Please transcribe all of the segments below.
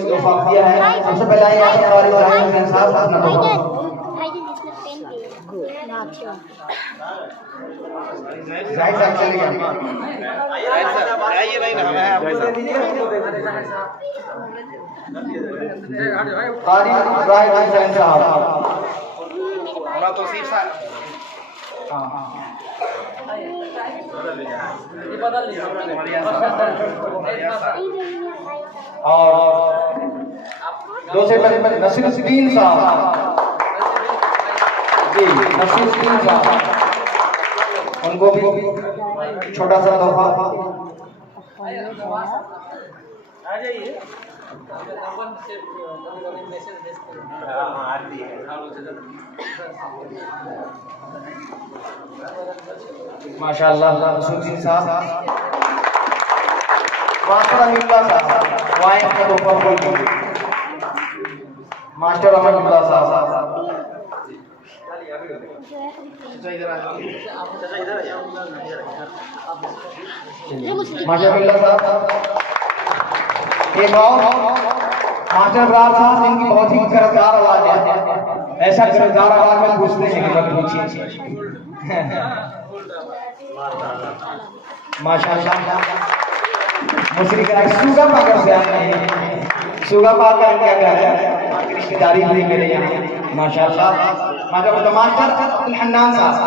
तोहफा दिया है। सबसे पहले आइए अपने वाले हुसैन साहब अपना तोहफा जाहिद साहब चले गए। आइए भाई नाम है आपको दे दीजिए। कारी इब्राहिम हुसैन साहब हमरा तो सिर्फ हां ये बदल और दूसरे पर नसीरुद्दीन साहब जी, नसीरुद्दीन साहब उनको भी छोटा सा तोहफा आ जाइए। माशाअल्लाह नसीरुद्दीन साहब मास्टर अमीरुल्लाह साहब वाइन का तोहफा बोल मास्टर अमीरुल्लाह साहब माशाअल्लाह साहब एक और मास्टर ब्रार साहब जिनकी बहुत ही करदार आवाज है। ऐसा करदार आवाज में पूछते हैं कि मत पूछिए। माशाअल्लाह मुशरिक सुगा पाकर से आते हैं। सुगा पाकर क्या कर रहे हैं रिश्तेदारी हुई मेरे यहाँ। माशाअल्लाह माशाअल्लाह मास्टर अब्दुल हन्नान साहब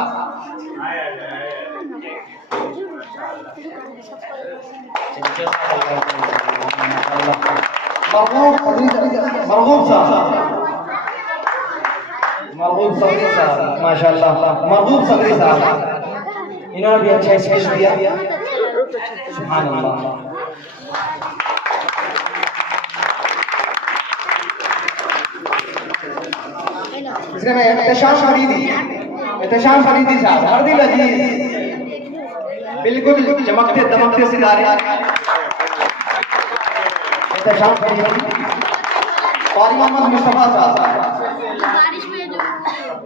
मरगूब सगरी साहब माशाअल्लाह मरगूब सगरी साहब इन्होंने भी अच्छा स्पीच दिया। सुभान अल्लाह। इसके में एहतशाम फरीदी साहब हर दिल अजीज बिल्कुल चमकते दमकते सितारे एहतशाम फरीदी और मोहम्मद मुस्तफा साहब बारिश में जो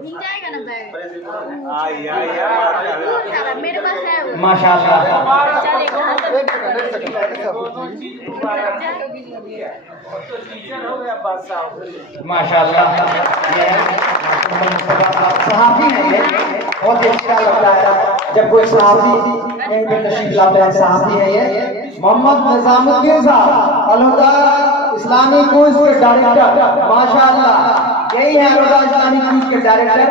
भीग जाएगा ना बैग मेरे पास है माशाअल्लाह माशाअल्लाह सहाफी है ये बहुत अच्छा लगता है जब कोई सहाफी कहीं पे तशरीफ लाते हैं। सहाफी है ये मोहम्मद निजामुद्दीन साहब अलहुदा इस्लामी कोर्स के डायरेक्टर माशाअल्लाह यही है अलहुदा इस्लामी कोर्स के डायरेक्टर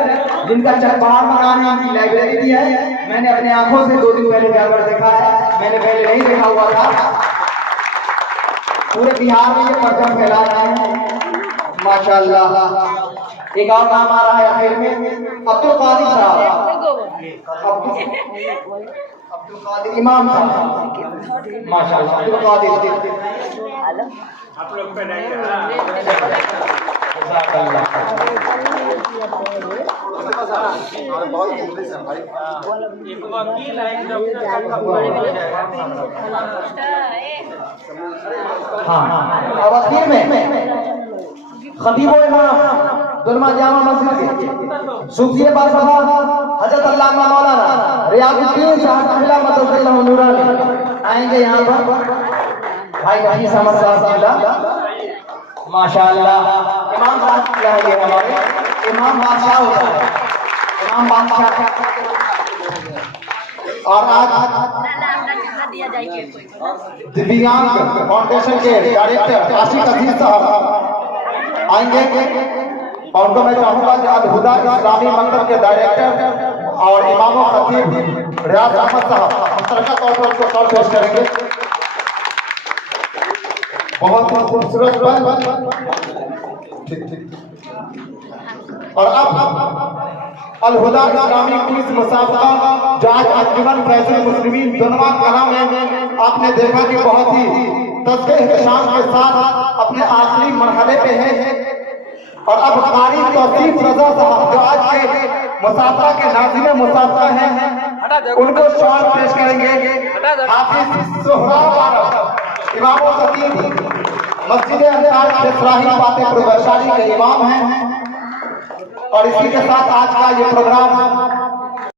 जिनका चकबार मकान की लाइब्रेरी भी है। मैंने अपने आंखों से 2 दिन पहले जाकर देखा है। मैंने पहले नहीं देखा हुआ था। पूरे बिहार में ये परचम फैला रहे हैं माशाअल्लाह। एक और नाम आ रहा है आखिर में अब्दुल कादिर साहब अब्दुल कादिर इमाम साहब माशाअल्लाह अब्दुल कादिर आप लोग पे नहीं और आखिर में खतीब इमाम दुरमा जामा मस्जिद के सूफी बादशाह हजरत अल्लामा मौलाना रियाजुद्दीन साहब अल्लाह मददल्लाहु नूरानी आएंगे यहाँ पर। भाई हाजी समद साहब माशाअल्लाह इमाम साहब आएंगे हमारे इमाम बादशाह होता है इमाम बादशाह। और आज दिव्यांग फाउंडेशन के डायरेक्टर आशिक अजीज साहब आएंगे और उनको मैं चाहूंगा कि अल हुदा इस्लामी मंदिर के डायरेक्टर और इमाम खतीब रियाज अहमद साहब मुश्तरका तौर पर उनको कॉल पेश करेंगे। बहुत खूबसूरत और अब अल हुदा इस्लामी क्विज मुसाबका जो आज अंजुमन फैजुल मुस्लिमीन दुनवा कला में आपने देखा कि बहुत ही तस्बीह इहतशाम के साथ अपने आखिरी मरहले पे है। और अब कारी तौसीफ रजा साहब जो आज के मुसाबका के नाज़िम मुसाबका हैं उनको शॉर्ट पेश करेंगे। हाफिज सोहराब इमाम खतीब मस्जिद अंसार इस्लाही फातेहपुर वैशाली के इमाम हैं। और इसी के साथ आज का ये प्रोग्राम